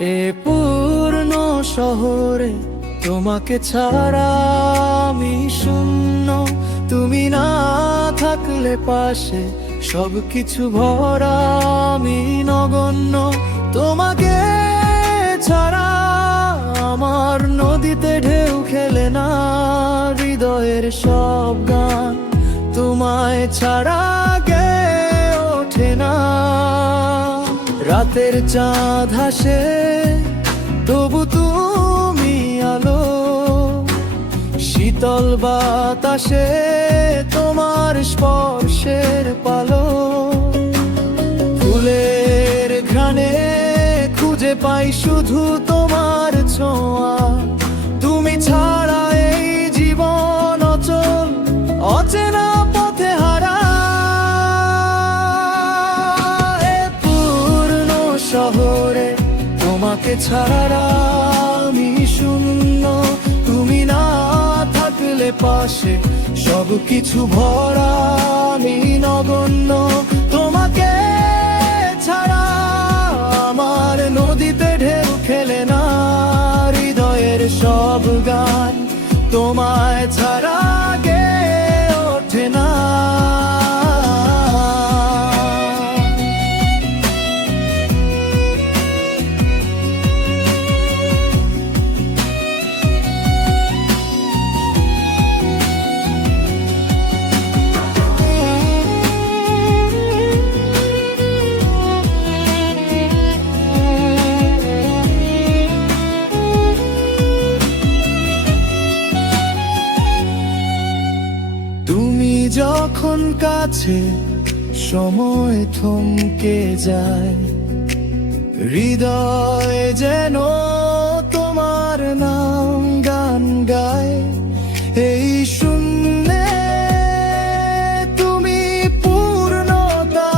এ পূর্ণ শহরে তোমাকে ছাড়া আমি শূন্য। তুমি না থাকলে পাশে সবকিছু ভরা আমি নগণ্য। তোমাকে ছাড়া আমার নদীতে ঢেউ খেলে না, হৃদয়ের সব গান তোমায় ছাড়া গে ওঠে না। রাতের চাঁদ হাসে তবু তুমি আলো, শীতল বাতাসে তোমার স্পর্শের পালো। ফুলের ঘ্রাণে খুঁজে পাই শুধু তোমার ছোঁয়া। তুমি ছাড়া এই জীবন অচল, অচেনা পথে হারা। এ পূর্ণ শহরে তোমাকে ছাড়া আমি শূন্য। তুমি না থাকলে পাশে সবকিছু ভরা আমি নগণ্য। তোমাকে ছাড়া আমার নদীতে ঢেউ খেলে না, হৃদয়ের সব গান তোমায় ছাড়া গে ওঠে না। যখন কাছে সময় থমকে যায়, হৃদয় যেন তোমার নাম গান গায়। এই শূন্যে তুমি পূর্ণতা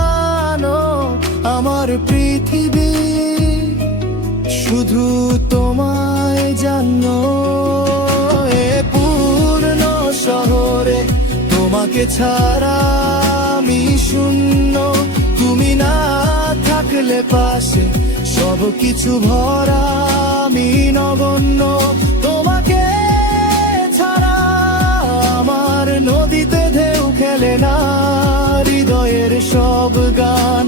আনো, আমার পৃথিবী শুধু তোমায় জানো। এ পূর্ণ শহরে তোমাকে ছাড়া আমি শূন্য। তুমি না থাকলে পাশে সবকিছু ভরা আমি নগণ্য। তোমাকে ছাড়া আমার নদীতে ঢেউ খেলে না, হৃদয়ের সব গান